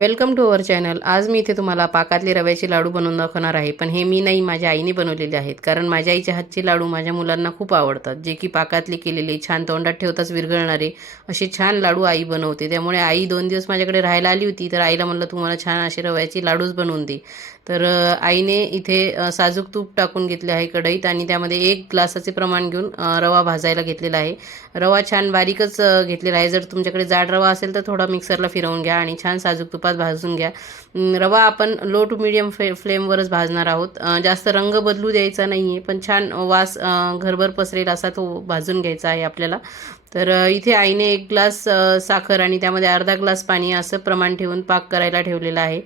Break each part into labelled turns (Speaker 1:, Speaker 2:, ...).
Speaker 1: Welcome to our channel आज मी इथे तुम्हाला पाकातले रव्याचे लाडू बनवून दाखवणार आहे. पण हे मी नाही माझ्या आईने बनवलेले आहेत. कारण माझ्या आईच्या हातचे लाडू माझ्या मुलांना खूप आवडतात. जे की पाकातले केलेले छान तोंडात ठेवताच विरघळणारे असे छान लाडू आई बनवते. त्यामुळे आई दोन दिवस माझ्याकडे राहायला आली होती. तर आईला म्हणलं तुम्हाला छान असे रव्याचे लाडूच बनवून दे. तर आईने इथे साजूक तूप टाकून घेतले आहे कढईत आणि त्यामध्ये एक ग्लासाचे प्रमाण घेऊन रवा भाजायला घेतलेला आहे. रवा छान बारीकच घेतलेला आहे. जर तुमच्याकडे जाड रवा असेल तर थोडा मिक्सरला फिरवून घ्या आणि छान साजूक तुपात भाजून घ्या. रवा आपण लो टू मिडियम फ्ले फ्लेमवरच भाजणार आहोत. जास्त रंग बदलू द्यायचा नाही आहे पण छान वास घरभर पसरेल असा तो भाजून घ्यायचा आहे आपल्याला. तर इथे आईने एक ग्लास साखर आणि त्यामध्ये अर्धा ग्लास पाणी असं प्रमाण ठेवून पाक करायला ठेवलेला आहे.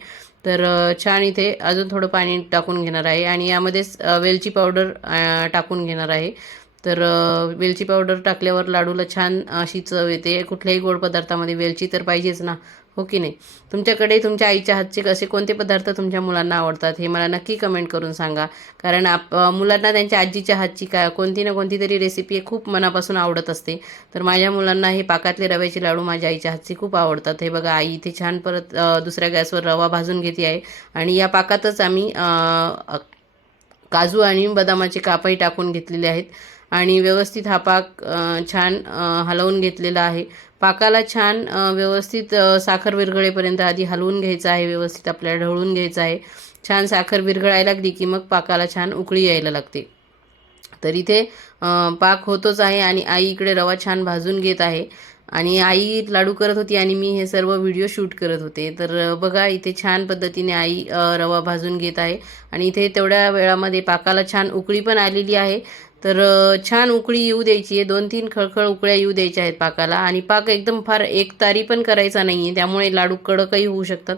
Speaker 1: तर छान इथे अजून थोडं पाणी टाकून घेणार आहे आणि यामध्येच वेलची पावडर टाकून घेणार आहे. तर वेलची पावडर टाकल्यावर लाडूला छान अशी चव येते. कुठल्याही गोड पदार्थामध्ये वेलची तर पाहिजेच ना. हो की नाही? तुमच्याकडे तुमच्या आईच्या हातचे कसे कोणते पदार्थ तुमच्या मुलांना आवडतात हे मला नक्की कमेंट करून सांगा. कारण आप मुलांना त्यांच्या आजीच्या हातची का कोणती ना कोणती तरी रेसिपी खूप मनापासून आवडत असते. तर माझ्या मुलांना हे पाकातले रव्याचे लाडू माझ्या आईच्या हातचे खूप आवडतात. हे बघा आई इथे छान परत दुसऱ्या गॅसवर रवा भाजून घेते आहे. आणि या पाकातच आम्ही काजू आणि बदामाचे कापही टाकून घेतलेले आहेत. आणि व्यवस्थित हा पाक छान हलवून घेतलेला आहे. पाकाला छान व्यवस्थित साखर विरघळेपर्यंत आधी हलवून घ्यायचं आहे व्यवस्थित आपल्याला ढवळून घ्यायचं आहे. छान साखर विरघळायला लागली की मग पाकाला छान उकळी यायला लागते. तर इथे पाक होतोच आहे आणि आई इकडे रवा छान भाजून घेत आहे. आणि आई लाडू करत होती आणि मी हे सर्व व्हिडिओ शूट करत होते. तर बघा इथे छान पद्धतीने आई रवा भाजून घेत आहे. आणि इथे तेवढ्या वेळामध्ये पाकाला छान उकळी पण आलेली आहे. तर छान उकळी येऊ द्यायची आहे. दोन तीन खळखळ उकळ्या येऊ द्यायच्या आहेत पाकाला. आणि पाक एकदम फार एकतारी पण करायचा नाही आहे त्यामुळे लाडू कडकही होऊ शकतात.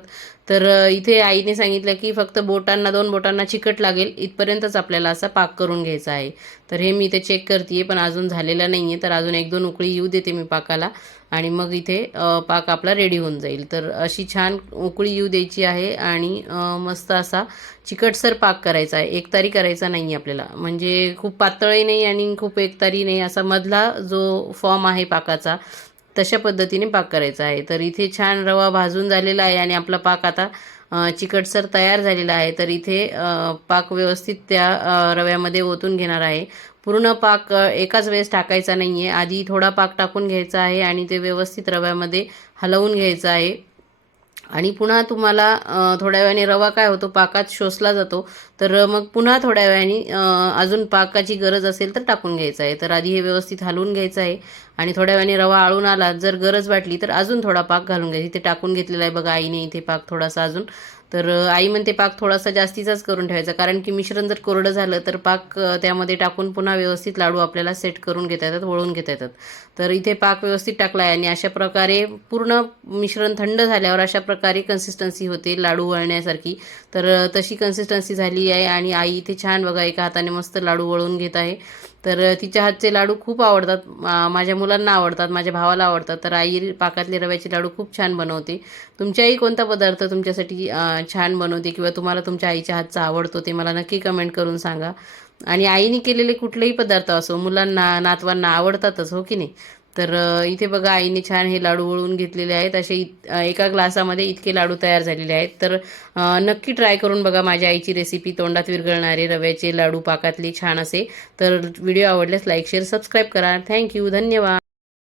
Speaker 1: तर इथे आईने सांगितलं की फक्त बोटांना दोन बोटांना चिकट लागेल इथपर्यंतच आपल्याला असा पाक करून घ्यायचा आहे. तर हे मी इथे चेक करते पण अजून झालेला नाही आहे तर अजून एक दोन उकळी येऊ देते मी पाकाला आणि मग इथे पाक आपला रेडी होऊन जाईल. तर अशी छान उकळी येऊ द्यायची आहे आणि मस्त असा चिकटसर पाक करायचा आहे. एकतारी करायचा नाही आहे आपल्याला. म्हणजे खूप पातळही नाही आणि खूप एकतारी नाही. असा मधला जो फॉर्म आहे पाकाचा तशा पद्धतीने पाक करायचा आहे. तर इथे छान रवा भाजून झालेला आहे आणि आपला पाक आता चिकटसर तयार झालेला आहे. तर इथे पाक व्यवस्थित त्या रव्यामध्ये ओतून घेणार आहे. पूर्ण पाक एकाच वेळेस टाकायचा नाही आहे आधी थोडा पाक टाकून घ्यायचा आहे आणि ते व्यवस्थित रव्यामध्ये हलवून घ्यायचं आहे. आणि पुन्हा तुम्हाला थोड्या वेळाने रवा काय होतो पाकात शोषला जातो. तर मग पुन्हा थोड्या वेळाने अजून पाकाची गरज असेल तर टाकून घ्यायचं आहे. तर आधी हे व्यवस्थित हलवून घ्यायचं आहे. आणि थोड्या वेळाने रवा आळून आला जर गरज वाटली तर अजून थोडा पाक घालून घ्यायचा इथे टाकून घेतलेला आहे बघा आईने इथे पाक थोडासा अजून. तर आई म्हणते पाक थोडासा जास्तीचाच करून ठेवायचा. कारण की मिश्रण जर कोरडं झालं तर पाक त्यामध्ये टाकून पुन्हा व्यवस्थित लाडू आपल्याला सेट करून घेता येतात वळून घेता येतात. तर इथे पाक व्यवस्थित टाकला आहे आणि अशा प्रकारे पूर्ण मिश्रण थंड झाल्यावर अशा प्रकारे कन्सिस्टन्सी होते लाडू वळण्यासारखी. तर तशी कन्सिस्टन्सी झाली आहे आणि आई इथे छान बघा एका हाताने मस्त लाडू वळून घेत आहे. तर तिच्या हातचे लाडू खूप आवडतात माझ्या मुलांना आवडतात माझ्या भावाला आवडतात. तर आई पाकातले रव्याचे लाडू खूप छान बनवते. तुमच्याही कोणता पदार्थ तुमच्यासाठी छान बनवते किंवा तुम्हाला तुमच्या आईच्या हातचा आवडतो ते मला नक्की कमेंट करून सांगा. आणि आईने केलेले कुठलेही पदार्थ असो मुलांना नातवांना आवडतातच हो की नाही? तर इथे बघा आईने छान हे लाडू वळून घेतलेले आहेत. असे इत एका ग्लासामध्ये इतके लाडू तयार झालेले आहेत. तर नक्की ट्राय करून बघा माझ्या आईची रेसिपी. तोंडात विरघळणारे रव्याचे लाडू पाकातले छान असे. तर व्हिडिओ आवडल्यास लाईक शेअर सबस्क्राईब करा. थँक्यू धन्यवाद.